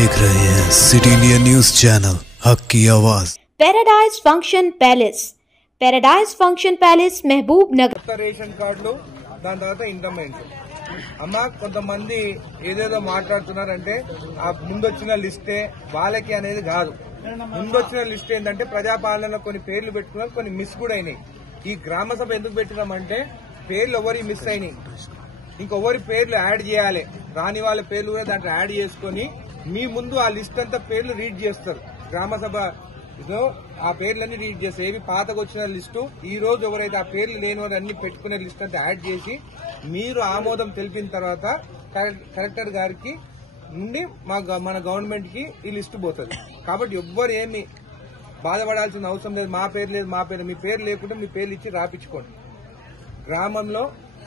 देख रहे हैं सिटी इंडिया न्यूज चैनल हक की आवाज। पैराडाइज फंक्शन पैलेस महबूब नगर రేషన్ కార్డులు దాని తర్వాత ఇంటర్మెంట్ అమ్మ కొంతమంది ఏదేదో మాట్లాడుతున్నారంటే ఆ ముందొచ్చిన లిస్టే వాళ్ళకి అనేది కాదు. ముందొచ్చిన లిస్ట్ ఏంటంటే ప్రజాపాలనలో కొన్ని పేర్లు పెట్టుకున్నారు, కొన్ని మిస్ కూడా అయినాయి. ఈ గ్రామ సభ ఎందుకు పెట్టినామంటే పేర్లు ఎవరి మిస్ అయినాయి, ఇంకొవరి పేర్లు యాడ్ చేయాలి, రాని వాళ్ళ పేర్లు కూడా దాంట్లో యాడ్ చేసుకుని మీ ముందు ఆ లిస్ట్ అంతా పేర్లు రీడ్ చేస్తారు. గ్రామ సభ ఆ పేర్లన్నీ రీడ్ చేస్తారు. ఏవి పాతకు వచ్చిన లిస్టు ఈ రోజు ఎవరైతే ఆ పేర్లు లేని వారు అన్ని పెట్టుకునే లిస్ట్ అంతా యాడ్ చేసి మీరు ఆమోదం తెలిపిన తర్వాత కలెక్టర్ గారికి నుండి మన గవర్నమెంట్ కి ఈ లిస్టు పోతుంది. కాబట్టి ఎవ్వరు ఏమి బాధపడాల్సిన అవసరం లేదు. మా పేరు లేదు, మా పేరు, మీ పేరు లేకుంటే మీ పేర్లు ఇచ్చి రాపించుకోండి. గ్రామంలో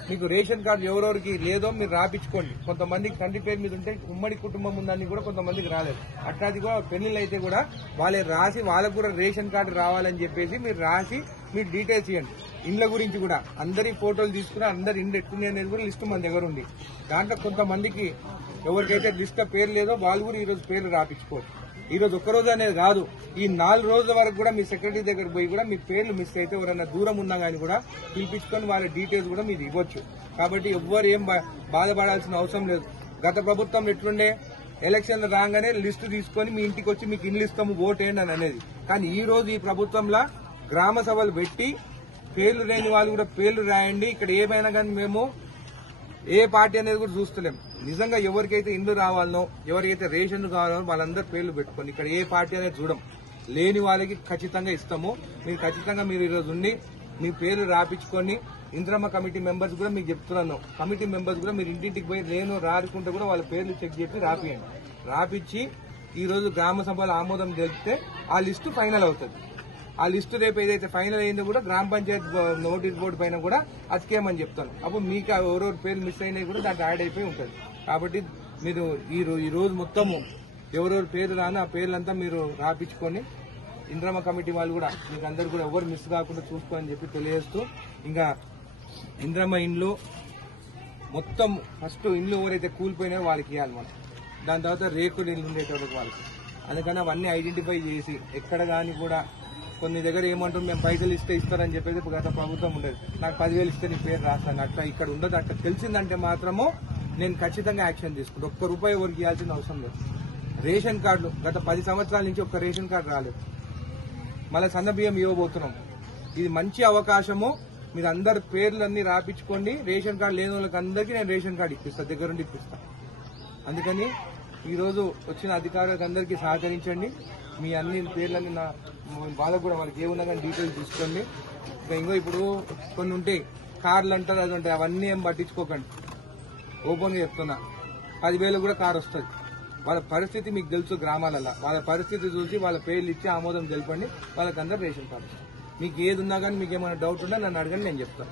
మీకు రేషన్ కార్డు ఎవరెవరికి లేదో మీరు రాపించుకోండి. కొంతమందికి తండ్రి పేరు మీద ఉంటే ఉమ్మడి కుటుంబం ఉందని కూడా కొంతమందికి రాలేదు. అట్లాది కూడా పెళ్లిళ్ళు అయితే కూడా వాళ్ళే రాసి వాళ్ళకు కూడా రేషన్ కార్డు రావాలని చెప్పేసి మీరు రాసి మీరు డీటెయిల్స్ ఇవ్వండి. ఇండ్ల గురించి కూడా అందరి ఫోటోలు తీసుకుని అందరి ఇండ్లు ఎట్టుకునే అనేది కూడా లిస్టు మన దగ్గర ఉంది. దాంట్లో కొంతమందికి ఎవరికైతే లిస్ట్ పేరు లేదో వాళ్ళు కూడా ఈ రోజు పేర్లు రాపించుకోవచ్చు. ఈ రోజు ఒక్కరోజు అనేది కాదు, ఈ 4 రోజుల వరకు కూడా మీ సెక్రటరీ దగ్గర పోయి కూడా మీ పేర్లు మిస్ అయితే ఎవరైనా దూరం ఉన్నా కానీ కూడా పిలిపించుకొని వాళ్ళ డీటెయిల్స్ కూడా మీరు ఇవ్వచ్చు. కాబట్టి ఎవ్వరు ఏం బాధపడాల్సిన అవసరం లేదు. గత ప్రభుత్వం ఎట్లుండే ఎలక్షన్లు రాగానే లిస్టు తీసుకొని మీ ఇంటికి వచ్చి మీకు ఇల్లు ఇస్తాము ఓటేయండి అని అనేది. కానీ ఈ రోజు ఈ ప్రభుత్వంలో గ్రామ సభలు పెట్టి పేర్లు లేని వాళ్ళు కూడా పేర్లు రాయండి, ఇక్కడ ఏమైనా కానీ మేము ఏ పార్టీ అనేది కూడా చూస్తలేం. నిజంగా ఎవరికైతే ఇండ్లు రావాలనో ఎవరికైతే రేషన్ కావాలనో వాళ్ళందరూ పేర్లు పెట్టుకోండి. ఇక్కడ ఏ పార్టీ అనేది చూడం. లేని వాళ్ళకి ఖచ్చితంగా ఇస్తాము. మీరు ఖచ్చితంగా మీరు ఈరోజు ఉండి మీ పేర్లు రాపించుకొని ఇంద్రమ్మ కమిటీ మెంబర్స్ కూడా మీకు చెప్తున్నాను, కమిటీ మెంబర్స్ కూడా మీరు ఇంటింటికి పోయి లేను రాకుంటే కూడా వాళ్ళ పేర్లు చెక్ చేసి రాపియండి. రాపించి ఈ రోజు గ్రామ సభలో ఆమోదం తెలిపితే ఆ లిస్టు ఫైనల్ అవుతుంది. ఆ లిస్టు రేపు ఏదైతే ఫైనల్ అయిందో కూడా గ్రామ పంచాయతీ నోటీస్ బోర్డు పైన కూడా అతికేయమని చెప్తాను. అప్పుడు మీకు ఎవరెవరు పేర్లు మిస్ అయినాయి కూడా దాంట్లో యాడ్ అయిపోయి ఉంటుంది. కాబట్టి మీరు ఈ రోజు మొత్తము ఎవరెవరు పేరు రాని ఆ పేర్లంతా మీరు రాపించుకొని ఇంద్రమ్మ కమిటీ వాళ్ళు కూడా మీకు అందరు కూడా ఎవరు మిస్ కాకుండా చూసుకోని చెప్పి తెలియజేస్తూ, ఇంకా ఇంద్రమ్మ ఇండ్లు మొత్తం ఫస్ట్ ఇండ్లు ఎవరైతే కూలిపోయినాయో వాళ్ళకి ఇవ్వాలి మనం. దాని తర్వాత రేకులు ఇల్లు ఉండేటోళ్ళకి వాళ్ళకి. అందుకని అవన్నీ ఐడెంటిఫై చేసి ఎక్కడ కానీ కూడా కొన్ని దగ్గర ఏమంటారు మేము పైసలు ఇస్తే ఇస్తారని చెప్పేసి గత ప్రభుత్వం ఉండేది. నాకు 10,000 ఇస్తే నీ పేరు రాస్తాను, అట్లా ఇక్కడ ఉండదు. అట్లా తెలిసిందంటే మాత్రము నేను ఖచ్చితంగా యాక్షన్ తీసుకుంటాను. ₹1 ఎవరికి ఇవ్వాల్సిన అవసరం లేదు. రేషన్ కార్డులు గత 10 సంవత్సరాల నుంచి ఒక్క రేషన్ కార్డు రాలేదు. మళ్ళీ సన్న బియ్యం ఇవ్వబోతున్నాం. ఇది మంచి అవకాశము. మీరు అందరు పేర్లన్నీ రాపించుకోండి. రేషన్ కార్డు లేని వాళ్ళకి అందరికీ నేను రేషన్ కార్డు ఇప్పిస్తాను, దగ్గరుండి ఇప్పిస్తాను. అందుకని ఈరోజు వచ్చిన అధికారులకు అందరికీ సహకరించండి. మీ అన్ని పేర్లన్నీ వాళ్ళకు కూడా వాళ్ళకి ఏమున్నా కానీ డీటెయిల్స్ తీసుకోండి. ఇంకా ఇప్పుడు కొన్ని ఉంటాయి కార్లు అంటారు, అది ఉంటాయి, అవన్నీ ఏం పట్టించుకోకండి. ఓపెన్గా చెప్తున్నా, 10,000 కూడా కారు వస్తుంది. వాళ్ళ పరిస్థితి మీకు తెలుసు. గ్రామాలలో వాళ్ళ పరిస్థితి చూసి వాళ్ళ పేర్లు ఇచ్చి ఆమోదం తెలపండి. వాళ్ళకందరూ రేషన్ కార్డు. మీకు ఏది ఉన్నా కానీ మీకు ఏమైనా డౌట్ ఉన్నా నన్ను అడగండి, నేను చెప్తాను.